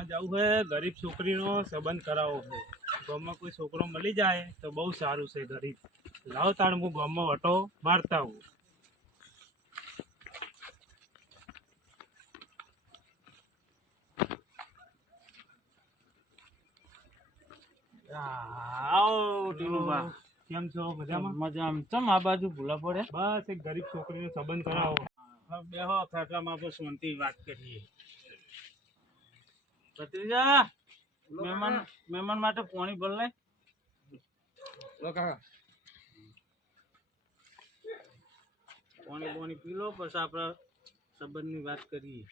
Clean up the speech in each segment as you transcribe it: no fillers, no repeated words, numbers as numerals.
ગામમાં જવું છે, ગરીબ છોકરીનો સંબંધ કરાવવો છે. ગામમાં કોઈ છોકરો મળી જાય તો બહુ સારું છે. ગરીબ લાવ તાણ હું ગામમાં ઓટો મારતા હું. આવો ટીનુબા, કેમ છો? મજામાં? મજામાં. ચમ આ બાજુ ભૂલા પડે? બસ એક ગરીબ છોકરીનો સંબંધ કરાવો. બેહો, ખાટલામાં આપણે શાંતિ વાત કરીએ. ભત્રીજા, મહેમાન માટે પાણી ભર લે. પાણી પી લો, પછી આપણે સંબંધની વાત કરીએ.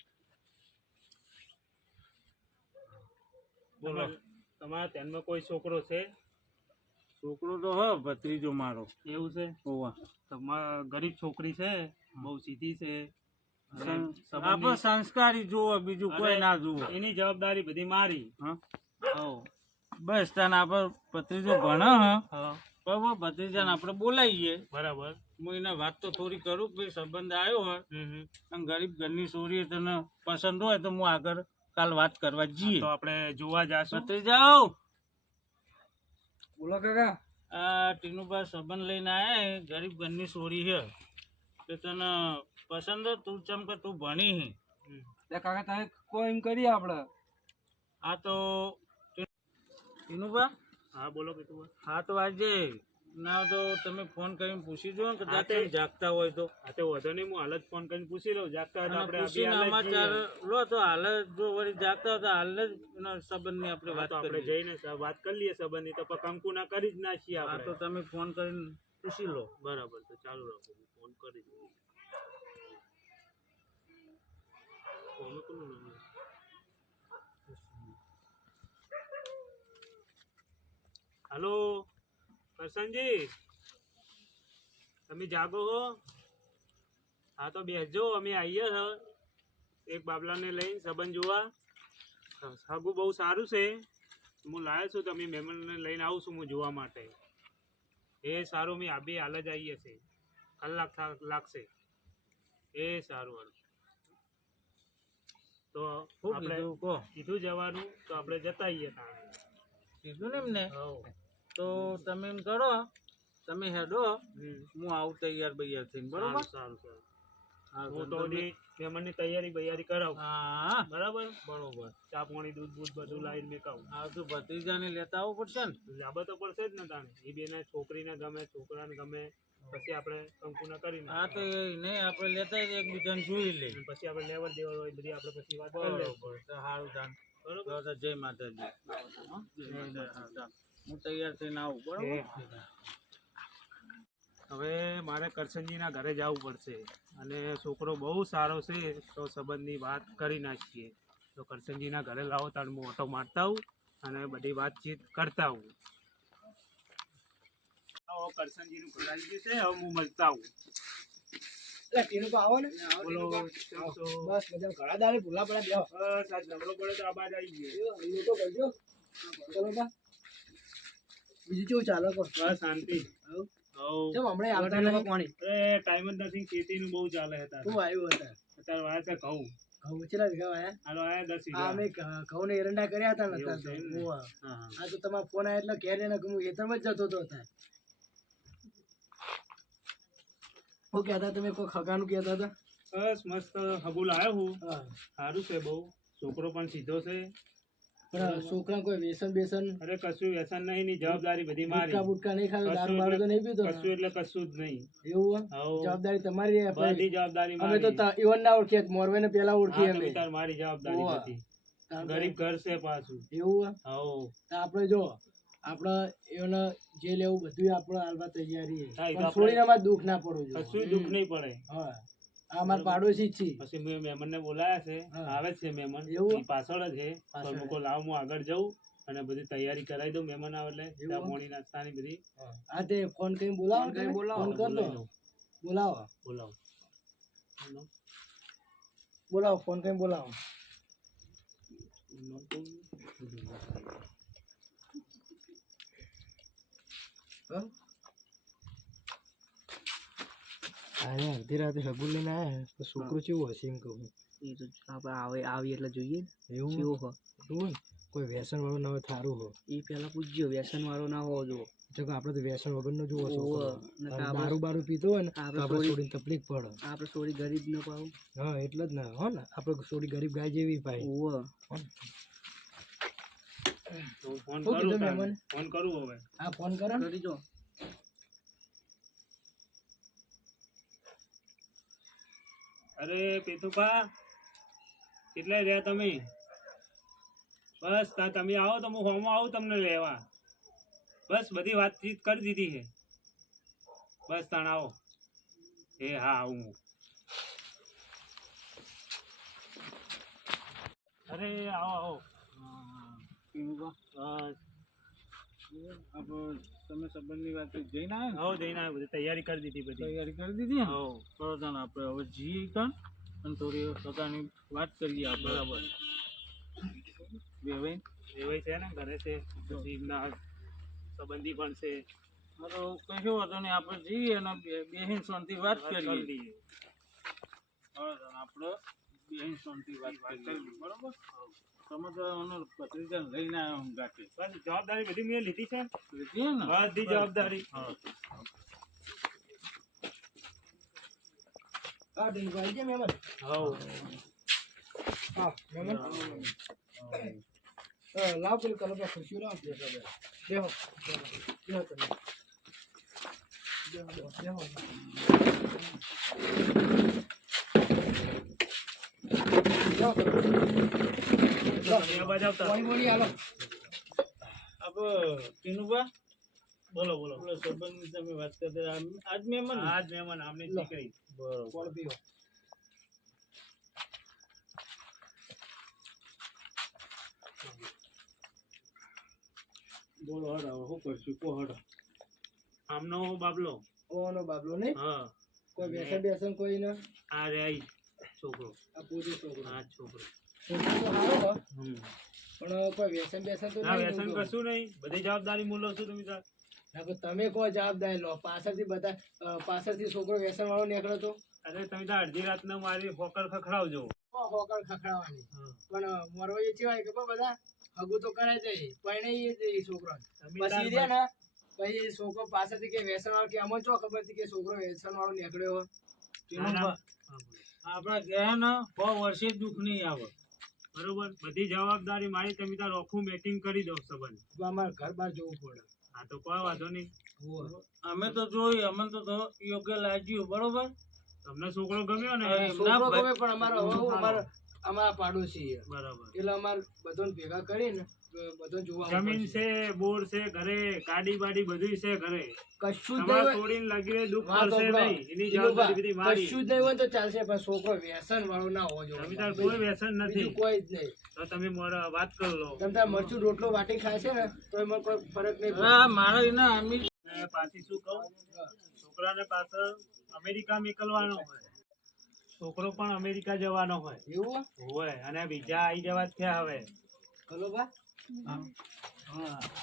બોલો, તમારા ધ્યાનમાં કોઈ છોકરો છે? છોકરો તો હ ભત્રીજો મારો. એવું છે? હોવા તમારા ગરીબ છોકરી છે, બહુ સીધી છે. આપણે સંસ્કારી જોવો, બીજું કોઈ ના જોવો. એની જવાબદારી બધી મારી. બસ તને આપણે ભત્રીજો ભણે બરાબર, ભત્રીજાને આપણે બોલાવીએ. બરાબર, હું એને વાત તો થોડી કરું કે સંબંધ આવ્યો હોય અને ગરીબ ઘરની છોરી તને પસંદ હોય તો હું આગળ કાલ વાત કરવા જઈએ. તો આપણે જોવા જાશું. ભત્રીજાઓ, બોલો કાકા. આ ટીનુબા સંબંધ લઈને આયા, ગરીબ ઘરની છોરી છે, તો તને પસંદ હોય? તું ચમ કે તું ભણી લે કાકા, તમે કોઈ એમ કરીએ આપણે. આ તો ટીનુબા. હા બોલો કીધું. હા તો આજે ના તો તમે ફોન કરીને પૂછી જો ને કદાચ જાગતા હોય તો. હા તો વધો નહીં, હું હાલ જ ફોન કરીને પૂછી લઉં. જાગતા હોય તો આપણે પૂછીને સમાચાર લો તો હાલ જો વળી જાગતા હોય તો હાલ જ સંબંધની આપણે વાત આપણે જઈને વાત કરી લઈએ સંબંધની. તો કંકુ ના કરી જ નાખીએ આપણે. તો તમે ફોન કરીને પૂછી લો. બરાબર, તો ચાલુ રાખો, ફોન કરી દઉં. હલો કરશનજી, તમે જાગો હો? હા તો બેસજો, અમે આવીએ છે એક બાબલાને લઈને સંબંધ જોવા. સગું બહુ સારું છે, હું લાવ્યો છું. તમે મહેમાનને લઈને આવું છું હું જોવા માટે. એ સારું, અમે આબી હાલ જ આવીએ છીએ. કલાક લાગશે. એ સારું. તો આપણે કીધું જવાનું, તો આપણે જતા આવીએ. કીધું ને એમને તો તમે એમ કરો, તમે હેડો, હું આવું તૈયાર બૈયાર થઈને. બરોબર, સારું. હું તો મહેમાનની તૈયારી બૈયારી કરાવું. હા બરાબર. ચા પાણી દૂધ બૂધ બધું લાવીને મેકાવું. હા તો ભત્રીજાને લેતા આવવું પડશે ને. લાવવા તો પડશે જ ને તાણે. એ બેને છોકરીને ગમે, છોકરાને ગમે, પછી આપણે કંકુના કરીને. હા તો એને આપણે લેતા એકબીજાને જોઈ લે, પછી આપણે લેવડ દેવડ હોય બધી આપણે પછી વાત કરી લે. સારું જાણ. બરોબર, જય માતાજી. હું તૈયાર થઈને આવું. બરોબર. હવે મારે કરશનજીના ઘરે જવું પડશે, અને છોકરો બહુ સારો છે, તો સંબંધની વાત કરી નાખીએ. તો કરશનજીના ઘરે લાવો તાણ હું ઓટો મારતા આવું અને બધી વાતચીત કરતા આવું. કરશનજીનું ઘર આવી ગયું છે, હવે હું મળતા આવું. બોલો, બસ મજા. ઘણા દાડે ભૂલા પડ્યા. બસ આજ નવરો પડે તો આ બાજ આવી ગયો. બીજું કેવું ચાલે? બસ શાંતિ. હમણાં આવતા નથી પાણી. ટાઈમ જ નથી, ખેતીનું બહુ ચાલે હતા. શું આવ્યું હતા? અત્યારે વાયા છે ઘઉં. ઘઉં કેટલા વીઘા વાયા? હાલો આયા 10 વીઘા. અમે ઘઉં ને એરંડા કર્યા હતા ને અત્યારે તો. આ તો તમારો ફોન આવ્યો એટલે ઘેર એને હું ખેતરમાં જ જતો હતો. શું કહેતા તમે? કોઈ ખગાનું કહેતા હતા? બસ મસ્ત હબુલ આવ્યો હું. સારું છે બહુ. છોકરો પણ સીધો છે. છોકરા કોઈ વ્યસન બેસન? અરે કશું વ્યસન નહીં, ની જવાબદારી બધી મારી. બુટકા નહીં ખાતો, દારૂ બારૂ તો નહીં પીતો? કશું એટલે કશું જ નહીં. એવું? જવાબદારી તમારી. બધી જવાબદારી અમે તો ઈવન ના ઓળખીએ, મોરવે ને પેલા ઓળખીએ અમે. મારી જવાબદારી હતી. ગરીબ ઘર છે પાછું. એવું? આપણે જો આપણે એને જે લેવું બધું આપણે હાલવા તૈયારી. છોડીને અમારે દુઃખ ના પડવું જોઈએ. કશું દુઃખ નહીં પડે. હા, અમારા પાડોશી જ છે. પછી મેં મહેમાનને બોલાયા છે, આવે છે મહેમાન. એવું પાછળ જ છે. મૂકો લાવ હું આગળ જઉં અને બધી તૈયારી કરાવી દઉં. મહેમાન આવે એટલે ચા પાણી નાસ્તાની બધી. હા તે ફોન કરીને બોલાવો. ફોન કર દો. બોલાવો ફોન કરીને બોલાવો. અરે અડધી રાતે હગું લઈને આયા તો છોકરો કેવો હશે એમ કહું એ તો આપણે આવી એટલે જોઈએ ને એવું કેવો હો એવું ને કોઈ વ્યસન વાળું ના હોય થારું હો એ પેલા પૂછજો વ્યસન વાળો ના હોવો જોવો જો કે આપણે તો વ્યસન વગરનો જોવો છોકરો ને અને દારૂ બારૂ પીતો હોય ને તો આપણે આપણે છોડીને તકલીફ પડે આપણે થોડી ગરીબ ન પાવું હા એટલે જ ને હો ને આપણે છોડી ગરીબ ગાય જેવી પાય ઓવો તો ફોન શું કરું કીધું તાને. મહેમાન? ફોન કરું હવે. હા ફોન કરો ને. કરી જો અરે પેતુભા કેટલા રહ્યા તમે? બસ તમે આવો તો હું હોમો આવું તમને લેવા. બસ બધી વાતચીત કરી દીધી છે. બસ તાણ આવો. એ હા આવું હું. અરે આવો આવો. તમે સંબંધની વાત જઈને આવ્યા આવો જઈને આવ્યો. બધી તૈયારી કરી દીધી ને બધી. તૈયારી કરી દીધી ને હો. બરોબર આપણે હવે જઈએ કાં અને થોડી પોતાની વાત કરીએ આપણે બરાબર બે એવાય છે ને ઘરે છે. પછી એમના સંબંધી પણ છે. હા તો કશો વાંધો નહીં આપણે જઈએ અને બેહીન શાંતિ વાત કરીએ કરીએ. બરાબર આપણે બેહીન શાંતિ વાત કરીએ બરાબર તમે તો એનો ભત્રીજાને લઈને આવ્યો હું ગાંઠે બસ જવાબદારી બધી મેં લીધી છે. લીધી ને બધી જવાબદારી. હા હા ટીનુભાઈ જે મહેમાન હો. હા મહેમાન લાવ પેલું કલર પર ખુશીઓ લાવ બેહો બેહો તમે બેહો તમે અવાજ આવતા. પાણી બોલી હાલો આપણે ટીનુબા બોલો બોલો. પેલો સંબંધની તમે વાત કરતા આજ મહેમાન આજ મહેમાન આમની દીકરી. બરોબર પાણી પીવો બોલો હડો શું કરશું કો હડો આમનો બાબલો. ઓનો બાબલો નહીં હા. કોઈ વ્યસન બેસન કોઈ ના આ રે આઈ છોકરો. આ પૂજો છોકરો આ છોકરો. છોકરો તો સારો હો હમ. પણ કોઈ વ્યસન બેસન તો ના નહીં વ્યસન એવું કહું. કશું નહીં. બધી જવાબદારી હું લઉં છું. તમે તાર. ના, પણ તમે કોઈ જવાબદારી લો પાછળથી બધા પાછળથી છોકરો વ્યસન વાળો નીકળો તો અરે તમે તાર અડધી રાતના મારી હોકર ખખડાવજો. હોકર ખખડાવાની હા. પણ મરવો એ કેવાય કે બધા હગું તો કરાય દે પરણાઈ દે છોકરો તમે પછી તાર રહ્યા ને પછી છોકરો પાછળથી કે વ્યસન વાળો કે અમને ચો ખબર હતી કે છોકરો વ્યસન વાળો નીકળ્યો હોય. ના, ના. આપણા ગયા ને 100 વર્ષે દુઃખ નહીં આવે બરોબર. બધી જવાબદારી મારી. તમે તાર આખું મેટિંગ કરી દો સંબંધ. તો અમારે ઘર બહાર જવું પડે હા તો કોઈ વાંધો નહીં. અમે તો જોઈ અમને તો યોગ્ય લાગ્યું બરોબર તમને છોકરો ગમ્યો ને? હા, છોકરો ગમે પણ અમારે હવે હું અમારા પાડોશી છે. બરાબર. એટલે અમારે બધાને ભેગા કરીને બધું જોવા જમીન છે, બોર છે ઘરે, ગાડી બાડી બધું છે ઘરે. કશું જ તમારે નહીં છોડીને લાગીને દુઃખ વાત પડશે સાંભળો. નહીં. એની ઈનુભા, જવાબદારી બધી મારી. કશું જ નહીં હોય તો ચાલશે પણ છોકરો વ્યસન વાળો ના હોવો તમે જોઈએ તાર કોઈ વ્યસન નથી. બીજું કોઈ જ નહીં તો તમે મારા વાત કરી લો. તમે તાર મરચું રોટલો વાટી ખાય છે ને તો એમાં કોઈ ફરક નહીં પડે. હવે મારે એના અમી અને પાછી શું કહું? છોકરાને પાછળ અમેરિકા મોકલવાનો હોય. છોકરો પણ અમેરિકા જવાનો હોય. એવું હોય અને બીજા આવી જવા જ થયા હવે. હલો બા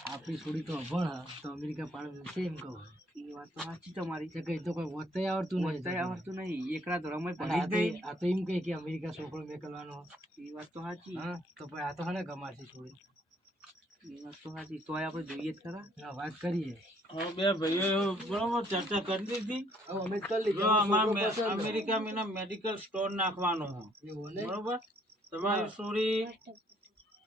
આપણી છોડી તો અભણ તો અમેરિકા પાડે છે એમ કહું એ વાત તો સાચી તમારી તે કઈ તો કોઈ વોતય આવડતું નહીં વંચાઈ આવડતું નહીં એકલા ધોરણમાં અને ભણી જ નહીં આ તો એમ કહે કે અમેરિકા છોકરો મેકલવાનો એ વાત તો સાચી હા તો પછી આ તો હને ગમાડશે છોડી એ વાત તો સાચી તોય આપણે જોઈએ જ ખરા ના વાત કરીએ હવે બે ભાઈઓ બરોબર ચર્ચા કરી દીધી હવે અમે કરી લીધી જો અમારો અમારે છોકરો પસંદ. અમેરિકામાં એના મેડિકલ સ્ટોર નાખવાનો છે એવું ને બરોબર તમારી છોરી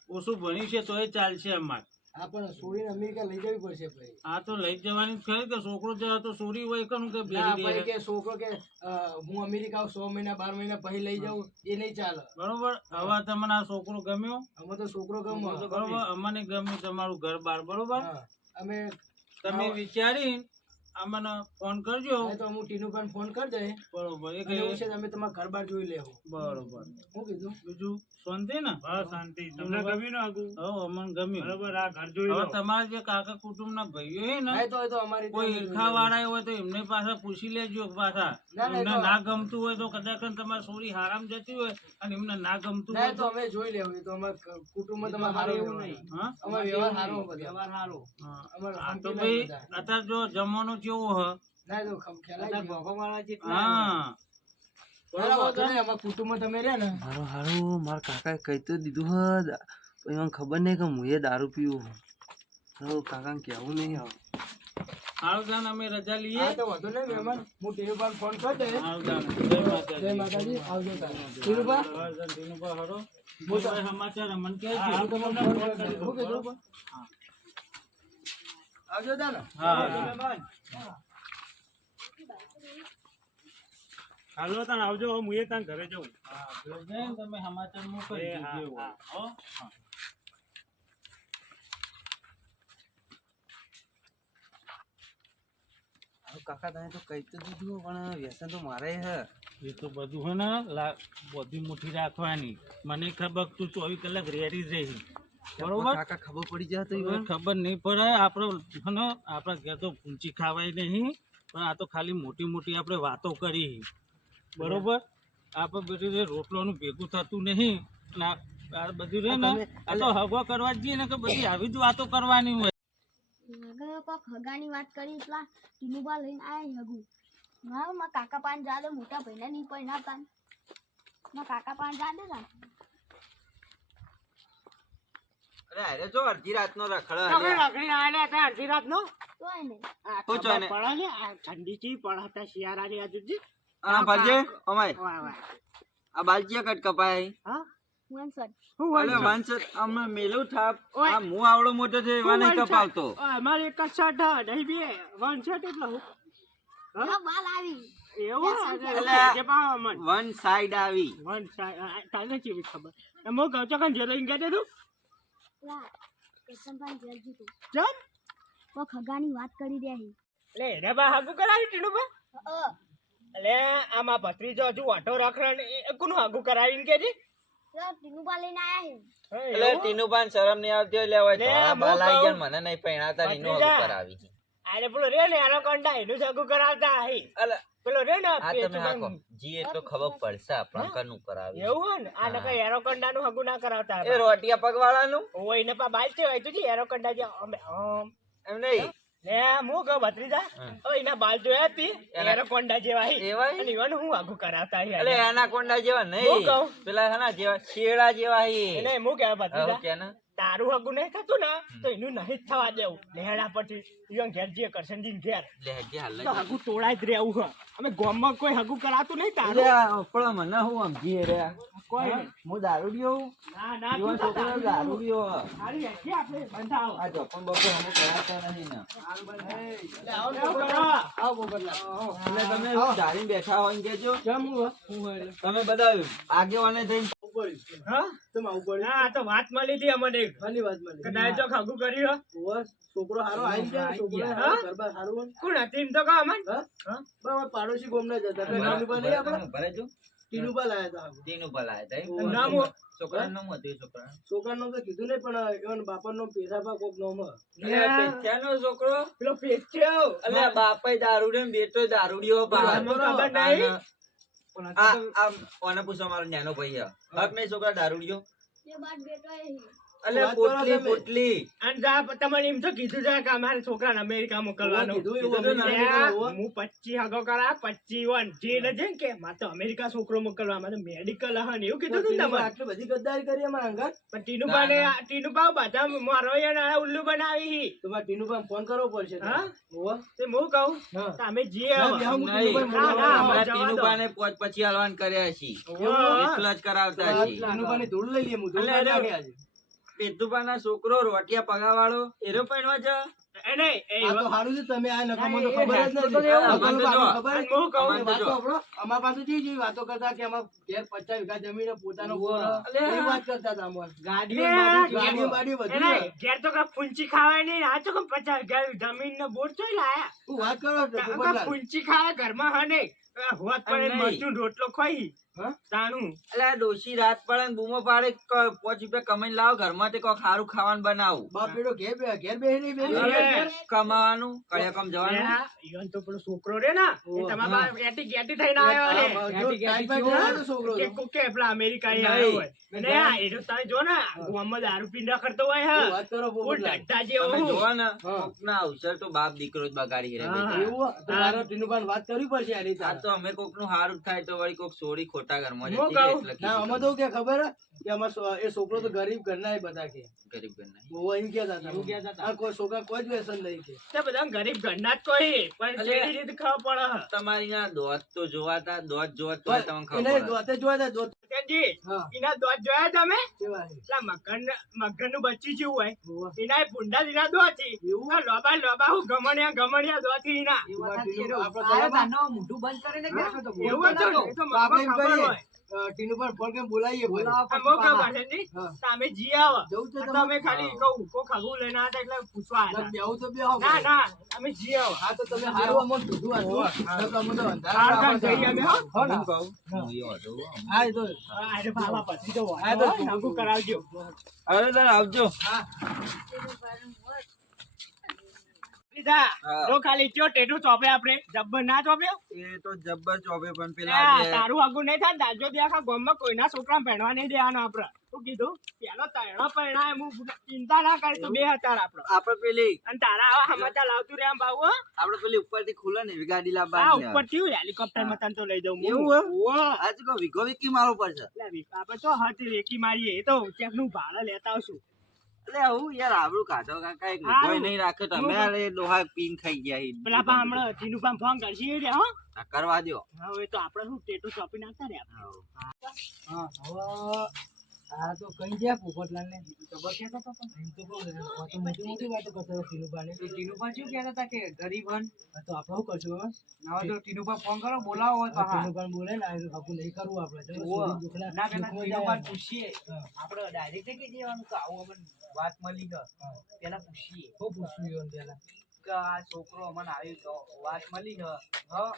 ઓછું ભણી છે તો એ ચાલશે અમારે આ પણ છોડીને અમેરિકા લઈ જવી પડશે ભાઈ આ તો લઈ જવાની જ ખરી કે છોકરો જાય તો ચોરી હોય કનું કે ના બેસી ભાઈ દે કે છોકરો કે હું અમેરિકા આવું 6 મહિના 12 મહિના પછી લઈ જાઉં એ નહીં ચાલે બરોબર હવે તમને આ છોકરો ગમ્યો અમે તો છોકરો ગમો બરોબર અમને ગમ્યું તમારું ઘર બાર બરોબર હા અમે તમે વિચારી અમને ફોન કરજો હવે તો હું ટીનુ પર ફોન કરી દે બરોબર એ અને એવું છે તમે તમારા ઘર બાર જોઈ લેવું બરોબર શું કીધું બીજું શાંતિ ને બસ શાંતિ. તમને ગમ્યું ને આગું? હવે અમને ગમ્યું બરોબર. આ ઘર જોઈ હવે લો. તમારા જે કાકા કુટુંબ ના ભાઈઓ છે ને હા એ તો અમારી કોઈ ઈર્ખા વાળા હોય તો એમને પાછા પૂછી લેજો પાછા ના, એમને તો- ના ગમતું હોય તો કદાચ તમારી છોરી હારામ જતી હોય અને એમને ના ગમતું ના હોય એ તો તો અમે જોઈ લેવું એ તો અમારા કુટુંબમાં તમારે સારો એવું વ્યવહાર. નહીં. હા અમારો વ્યવહાર સારો બધા વ્યવહાર સારો હા. અમારો આ તો સંપીને ભાઈ બધા. અત્યારે જો જમવાનું કેવું હ ના તો ખેલાઈ ગયું. ગોગોવાળા જેટલા હા ના, વાંધો નહીં, અમારા કુટુંબમાં તમે રહ્યા ને હારું હારું મારા કાકાએ કહી તો દીધું હદ પછી મને ખબર નહીં કે હું એ દારૂ પીવું હારું કાકાને કહેવું નહીં હવે હારું જાન અમે રજા લઈએ હા તો વાંધો નહીં મહેમાન હું ટીનુભાઈને ફોન કરી દઈશ. હારું જાન જય માતાજી આવજો તારે. ટીનુભા ટીનુભા હારો કોઈ સમાચાર અમને કહેજો હું તમને ફોન કરી દઉં. ઓકે ટીનુભા? આવજો તાને. હા હાલો તને આવજો હું એ તને ઘરે જઉં. હા જોજે ને તમે સમાચાર મોકલજો એ હા, જે હોય. હા. હો હા. હારું કાકા તમે તો કહી તો દીધું પણ વ્યસન તો મારે હે એ તો બધું હે ને બધી મુઠ્ઠી રાખવાની મને ખબર તું 24 કલાક રેડી જ રહી બરોબર કાકા ખબર પડી જાય તો હવે ખબર નહીં પડે આપણે હે ને આપણા ઘેર તો પૂંચી ખાવાય નહીં પણ આ તો ખાલી મોટી મોટી આપણે વાતો કરી બરોબર આપણે બધું જે રોટલોનું ભેગું થતું નહીં ને આ બધું રે ને આ તો હગો કરવા જ જઈએ ને કે બધી આવી જ વાતો કરવાની હોય આગળ કોક હગાની વાત કરી એટલા ટીનુબા લઈને આયા હગું મારા કાકા પાન જા દે મોટા ભાઈને નહીં પરણાવતા મારા કાકા પાન જા દે તા અરે અરે જો અડધી રાતનો રખડે રાખડી આલે હતા અડધી રાતનો. તોય નહીં હું જોઈને પડે ને આ ઠંડી ચી પડતા શિયાળાની આજુજી. આ ભરજે અમાય વાહ વાહ. આ બાલજીયા કટ કપાય હા વન સર હું અલે વાંચ આમને મેલું થાપ આ હું આવડો મોટો છે એવા નહીં કપાવતો અમારે એક જ શર્ટ નહીં બે વન શર્ટ એટલે હું આ વાલ આવી એવું એટલે જે પાવ મન વન સાઈડ આવી વન સાઈડ તાને કેવી ખબર એમ હું કહું છું કે જેલો ઇંગે દે તું લા કેસનભાઈ ઘેર જીતું ચમ કોક હગાની વાત કરી દે હી લે એને બા હાગુ કરાવી ટીનુ બા અ એટલે આમાં ભત્રીજો હજુ વાટો રખરણ એ કોનું હાગુ કરાવીને કે જી તો ટીનુબા લઈને આયા હે એટલે ટીનુબાન શરમ નહીં આવતી એટલે હવે લે, ધોળા હું બાલ આઈ કહું. ગયા ને મને નહીં પહેણાતા ને એનું ભત્રીજા. હગું કરાવી છે અરે પેલો રે ને એનો કંટા એનું હાગુ કરાવતા હી અલે પેલો રે ને આ તમે પેચું હાકો બંધ. જી એટલો ખબર પડશે આપણને કનું કરાવી એવું હોય ને આ નકર એરો કંડાનું હાગુ ના કરાવતા એ રોટિયા પગવાળાનું ઓય એને પા બાલ છે હોય તો જી એરો કંડા જે અમે એમ નહીં ને હું કહું ભત્રીજા હા. ઓ એના બાલ જોયા હતી એના- એરો કંડા જેવા હી એવા હી? અને ઈવન હું હાગુ કરાવતા હી અલે એના કોંડા જેવા હું નહીં કહું. પેલા હના જેવા શેડા જેવા હી એને હું કહેવા હવે ભત્રીજા કે ને તારું હગું નહીં થતું ને તો એનું નહીં જ થવા દેવું લેહડા પછી ઈવન ઘેર જે કરશનજી ઘેર લે હજી હાલ તો હગું તોડાય જ રહેવું હોય અમે ગામમાં કોઈ હગું કરાતું નહીં તારું પણ મને હું સમજી રે કોઈ હું દારૂડિયો ના ના યુવાન તું તો છોકરો તારું દારૂડિયો સારી હેઠી આપણે બંધાવો આ ચોપન બપોર અમે કરાતા નહીં ને એવું કરો. એટલે તમે એવું ધારીને બેઠા હોય ને કેજો તમે બધા આગેવાને થઈને હા? ના, આ તો વાત મળી હતી અમને એક. કદાચ તો હગું કર્યું હોય. છોકરો હારો આવી ગયા છોકરો હા? હારો ગરબા હારો હોય. કોણ હતી એમ તો કહો અમને. બરાબર, પાડોશી ગોમના જ હતા ટીનુબા નહીં આપડે ભરે જો ટીનુબા લાયા હતા તીનું ભલા હતા નામ હું. છોકરાનું નામ હતું એ છોકરા છોકરાનું નામ તો કીધું નહીં પણ એવાનો બાપાનો નામ પેશાબા કોક નામ હે. પેથ્યાનો છોકરો પેલો પેચ્યો. એટલે બાપાય દારૂડિયો ને બેટોય દારૂડિયો આમાં ખબર નહીં. આ કોને પૂછો મારો નાનો ભાઈ હે. હક નહીં છોકરા દારૂડિયો તે બાદ બેટો હી એટલે વાત કરો પોટલી તમે. પોટલી અને જા તમને એમ તો કીધું છે કે અમારે છોકરાને અમેરિકા મોકલવાનું. કીધું એવું કીધું ને. અમેરિકા હું 25 હગો કરા 25 જે નથી કે મારે તો અમેરિકા છોકરો મોકલવા મારે મેડિકલ હે ને એવું કીધું હતું ને તમારે. આટલી બધી ગદ્દારી કરી અમારા અંગાત. પણ ટીનુબા બધા મારો એને ઉલ્લુ બનાવી. તમારે ટીનુબા ફોન કરવો પડશે હા? હોવે. તે હું કહું હા. તો અમે જઈએ ના, હવે. બે હું નહીં. ટીનુબાને ના, ના, બોલાવવા. જવા હમણાં દો. ટીનુબાને પોચ પછી હલવાન કર્યા છે એવું? એટલા જ કરાવતા છે ટીનુબાની ધૂળ લઈ લઈએ હું ધૂળ એટલે કાઢી નાખી આજે. પેતુબાના છોકરો રોટિયા પગાવાળો એરો પૈણવા છે એને એ આ તો સારું છે તમે આ નકામો તો એ ખબર જ હેડતો તો નથી. એવું. અમારું અમારે તો બાપુ ખબર જ હું કહું અમે તો વાતો જો. આપણો અમારા પાસે જેવી વાતો કરતા કે અમાર ઘેર 50 વીઘા જમીન પોતાનો ઘોર હે. અલે એવી વાત કરતા હતા અમાર. ગાડીઓ ગાડીઓ બાડીઓ બધું એને હે. ઘેર તો કાંઈ ફૂંચી ખાવાય નહીં આ તો કાંઈ 50 ઘેર જમીન ને બોર ચોય લાયા તું વાત કરો છો, કાંઈ પોપટલાલ. ફૂંચી ખાવા ઘરમાં હે નહીં હોત પડે નહીં. મરચું રોટલો ખોઈ હા? તાણું એટલે આ ડોશી રાત પડે ને બૂમો પાડે કે 5 રૂપિયા કમાઈને લાવો ઘરમાં તે કોક સારું ખાવાનું બનાવું બાપ બેટો ઘેર બેહી નહીં બેહી. અરે. કમાવાનું કયા કામ જવાનું ઈવન તો પેલો છોકરો રે ને એ તમારા પાસે ગેટી થઈને આવ્યો હા, હે જો ટાઈમ પર બોલાવો તો છોકરો કે તો. કોકે પેલા અમેરિકા નહીં. આવ્યો હોય અને આ એ તો તમે જો ને ગામમાં દારૂ પીને રખડતો હોય શું હા વાત કરો કોઈ પોપટલાલ? ડંટા જેવો તમે જોવો ને હા. કોકના અવસર તો બાપ દીકરો જ બગાડી રહ્યા હા. બેટા. એવું હે? તો મારે ટીનુભાઈને વાત કરવી પડશે આ રીતે. આ તો અમે કોકનું હારું થાય તો વળી કોક સોરી ખોટા ઘરમાં હું જતી રહે કહું? એટલે ના કીધું અમે તો કે ખબર હે? કે અમાર એ છોકરો તો ગરીબ ઘરના એ બધા કે ગરીબ ઘરના. બહુ એમ કહેતા હતા. એવું કહેતા હતા. આ કોઈ છોકરા કોઈ જ વ્યસન નહીં કે તે બધા ગરીબ ઘરના જ કોઈ પણ અલે. કેવી રીતે ખબર પડે તમારી આ દોત તો જોવાતા દોત જોત તો તમને ખબર એને પડે. દોતે જોયા હતા, દોત. કેનજી હા. એના દોત જોયા તમે કેવા છે? પેલા મગર નું બચ્ચું જેવું હોય હોવે. એના એ ભૂંડા એના દોથી એવું? આ લોબા હું ગમણિયા દોથી એના એ વાત સાચી. ટીનુ, આપણે આયો ખબર તાનો મોઢું બંધ કરીને બેઠો તો એવું બોલતો હતું નતો. ને? એ તો તો આપણે મને એમ ખબર કરીએ, હોય ટીનુભાઈને ફોન કરીને બોલાવીએ પછી. બોલાવો આ પછી મોકલો પાછા. પાછળથી. હા. તમે જી આવો જવું છે આ તમારે? તમે ખાલી કહું કો ખગું લઈને આવ્યા હતા એટલે પૂછવા આવ્યા બેહું તો બેહો. હતા. ના અમે જી આવો હા તો તમે હારું અમને કીધું હતું. નકર અમે તો અંધારા હારું માં કામ જઈએ અમે, હો. હો ને? હું કહું? હું એ હતો, હો. હા એ તો અરે બાબા પછી તો હા, તો નાગુ કરાવજો હવે તાર આવજો. લીધા હા. જો ખાલી કયો ટેટુ ચોપે આપણે જબ્બર ના ચોપ્યો એ તો જબ્બર ચોપે પણ પેલા આ જે તારું આગું નહીં થાય ને દાજો બી આખા ગામમાં કોઈના છોકરા ભણવા નહીં દેવાનો આપડે શું કીધું પેલો તૈણો પરણાય હું ચિંતા ના કરી તું બે હતા આપડે આપણે પેલી અને તારા આવા સમાચાર લાવતું રે આમ બાબુ હો. આપણે પેલી ઉપરથી ખુલે ને એવી ગાડી આ લાવવાની ઉપર થયું હેલિકોપ્ટર માં તને તો લઈ જાઉં હું. એવું હે? ઓવા. આજ કો વીઘો વીકી મારવો પડશે. એટલે આપણે તો હાથી રેકી મારીએ એ તો ચેકનું ભાડે લેતા આવશું એટલે આવું યાર આબરૂ કાઢો કાકા એક હારું. કોઈ નહીં રાખે તમે અરે ડોહા પીન ખાઈ ગયા ઈ. પેલા પા હમણાં જીનું પામ ફોન કરશી રે હો આ કરવા દ્યો. હવે તો આપણે શું ટેટુ ચોપી નાખતા રે આપણે. હા હવે આ તો કઈ ગયા પોપટલાલને ખબર કહેતો હતો પણ એમ તો કહું ને, આ તો મોટી મોટી વાતો કરતો હતો ટીનુભાને. તો ટીનુભા શું કહેતા હતા કે ગરીબ હન? હા તો આપણે શું કરશું હવે? હવે તો ટીનુભા ફોન કરો બોલાવો હોય તો આ હા. ટીનુભાને બોલે ને આ હકુ નહીં કરવું આપણે. ચલો, ઓવા. સોરી દુખના- ના પેલા દુખમાં ટીનુભા જાય. પૂછીએ હા. આપણે ડાયરેક્ટ કહી દેવાનું કે આવું અમને વાત મળી છે પેલા પૂછીએ શું પૂછ્યું એમ પેલા? કે આ છોકરો અમને આવી તો વાત મળી છે હા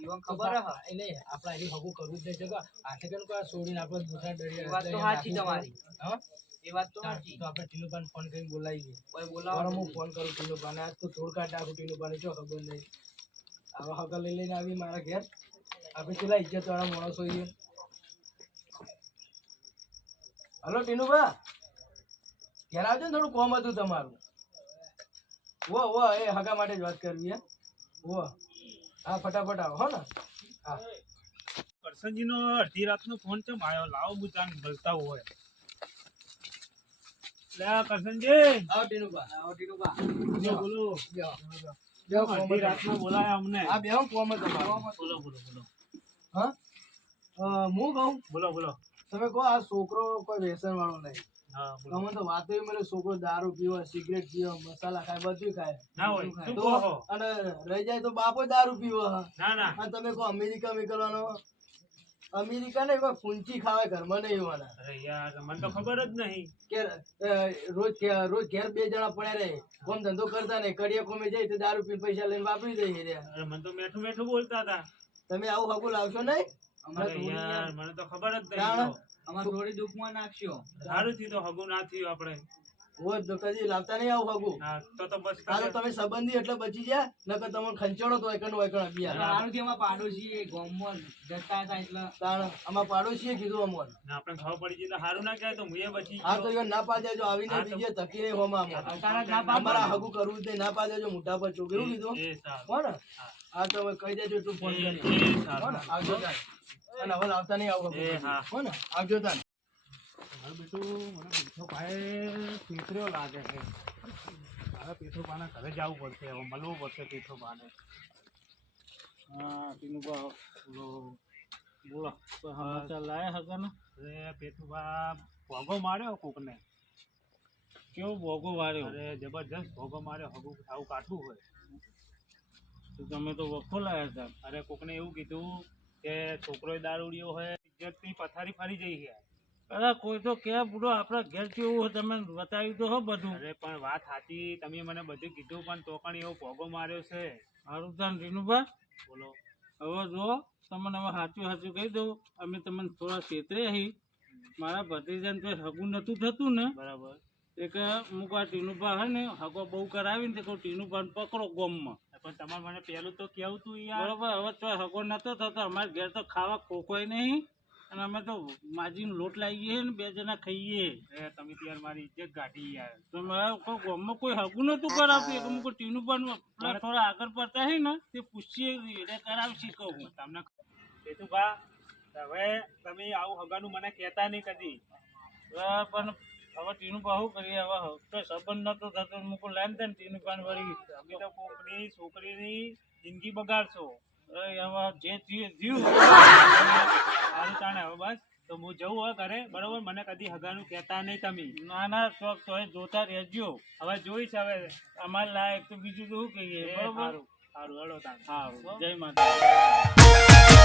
ઈવન ખબર હે એટલે આપણે અહીં હકુ કરવું જ નહીં. જગા હાથે કેમ કે આ છોડીને આપણે દુસરા એ વાત તો સાચી તમારી. હા? એ વાત તો સાચી તો આપણે ટીનુભાને ફોન કરીને બોલાવીએ. કોઈ પણ બોલાવો હું ફોન કરું ટીનુભાને. આજ તો થોડ કાઢ નાખું ટીનુભાને, જો ખબર નહીં. આવા હગા લઈ લઈને આવી મારા ઘેર. આપણે પેલા ઇજ્જત વાળા માણસો છીએ. હલો ટીનુભા, ઘેર આવજો ને, થોડું કોમ હતું તમારું. વો એ હગા માટે જ વાત કરવી હે. વો હા ફટાફટ આવો હો ને. હા કરસનજીનો અડધી રાતનો ફોન ચમ આવ્યો લાવો હું તાન બોલતા હોય લે કરસનજી આવો ટીનુભા. આવો ટીનુભા. બોલો બોલો બેહો. બેહો કોમ અડધી હતું. રાતનો બોલાયા અમને હા બેહો કોમ હતું તમારું. બોલો બોલો બોલો હા હું કહું, બોલો બોલો તમે કહો આ છોકરો કોઈ વ્યસન વાળો નહીં. હા બોલો તમે તો વાતો ય મળે, છોકરો દારૂ પીવે, સિગરેટ પીવે, મસાલા ખાય, બધું ખાય. ના હોય શું તો કહો અને રહી જાય તો બાપો દારૂ પીવે. ના ના અને તમે કહો અમેરિકા મોકલવાનો. અમેરિકા ને કોઈ ફૂંચી ખાવે ઘરમાં નહીં હોવાના. અરે યાર મને તો ખબર જ નહીં કે રોજ ઘેર બે જણા પડ્યા રહે, કોમ ધંધો કરતા નહીં, કડિયા કોમે જાય તો દારૂ પી પૈસા લઈને વાપરી દઈએ રહ્યા. અરે મને તો મેઠું મેઠું બોલતા હતા તમે આવું હગું લાવશો નહીં? અરે યાર મને તો ખબર જ જાણે. નહીં અમારે થોડી દુઃખમાં નાખશો સારું થી તો હગું ના થયું આપણે રોજ તો કદી લાવતા નહીં આવું હગું. ના તો બસ આ તો તમે સંબંધી એટલે બચી ગયા, નકર તમને ખંચોડો તો એકણ અભિયાન. સારુંથી અમારા પાડોશી ગામમાં જતા હતા એટલે તાણ અમારા પાડોશીએ કીધું અમોને. ના આપણે ખબર પડી ગઈ તો સારું ના કહેવાય તો હું એ બચી હા તો ગયો. યો ના પાડે જો આવીને હા તો- બીજે તકી નહીં હોમાં અમોને. તારા જ ના પાડો. અમારા હગું કરવું જ નહીં, ના પાડે જો મોટા પર ચોક એવું કીધું એ સારું હો ને. હા તો હવે કહી દેજો તું ફોન કરી એ હો સારું ને. આવજો તાન. અને હવે લાવતા નહીં આવું એ હા. હો ને. આવજો તાન. મારો બેટો મને પીઠો ભાઈ પીતર્યો લાગે છે મારે પીઠો પાના ઘરે જવું પડશે હવે મળવું પડશે પીઠો પાને હા ટીનુભા બોલો બોલો કોઈ સમાચાર લાયા હતા ને અરે પેઠુભા ભોગો માર્યો કોકને કેવો ભોગો વાર્યો અરે જબરજસ્ત ભોગો માર્યો હગું આવું કાઠું હોય તો તમે તો વખો લાયા હતા અરે કોકને એવું કીધું કે છોકરો દારૂડિયો હોય ઇજ્જતની પથારી ફરી જઈ છે અરે કોઈ તો કે બુડો આપણા ઘેર કેવું હોય તમે બતાવ્યું તો હો બધું અરે પણ વાત સાચી તમે મને બધું કીધું પણ તો પણ એવો ભોગો માર્યો છે સારું તાન ટીનુભા બોલો હવે જો તમને હવે સાચું સાચું કહી દઉં અમે તમને થોડા છેતરે અહીં મારા ભત્રીજાને તો હગું નહોતું થતું ને બરાબર એક અમુક આ ટીનુભા હે ને હગો બહુ કરાવીને તે કહું ટીનુભાને પકડો ગોમમાં પણ તમારે મને પેલું તો કેવું તું યાર બરોબર હવે તો હગો નતો થતો અમારે ઘેર તો ખાવા ખોખોય નહીં અને અમે તો માજીનો લોટ લાવીએ ને 2 જણા ખાઈએ. એ તમે ત્યાર મારી ઇજ્જત ગાંઠી યાર. તો મારા કોઈ ગામમાં કોઈ હગું નતું કરાવતું એટલે મું ટીનું પણ પેલા થોડા આગળ પડતા હે ને તે પૂછીએ એટલે કરાવશી કહું. તમને કેતુભા હવે તમે આવું હગાનું મને કહેતા નહીં કદી. પણ હવે ટીનું બહુ કરીએ હવે તો સંબંધ નતો થતો મુકુ લાઈન દે ને ટીનું પાન વળી તમે તો કોકની છોકરીની જિંદગી બગાડશો. હવે જે જીવ સારું તાણે હવે બસ તો હું જઉં હવે ઘરે બરોબર. મને કદી હગાનું કહેતા નહીં તમે. ના ના ચોક તો જોતા રહેજો. હવે જોઈશ હવે. અમારે લાયક તો બીજું તો શું કહીએ એ બરોબર. સારું સારું હળો તાણે. સારું જય માતા.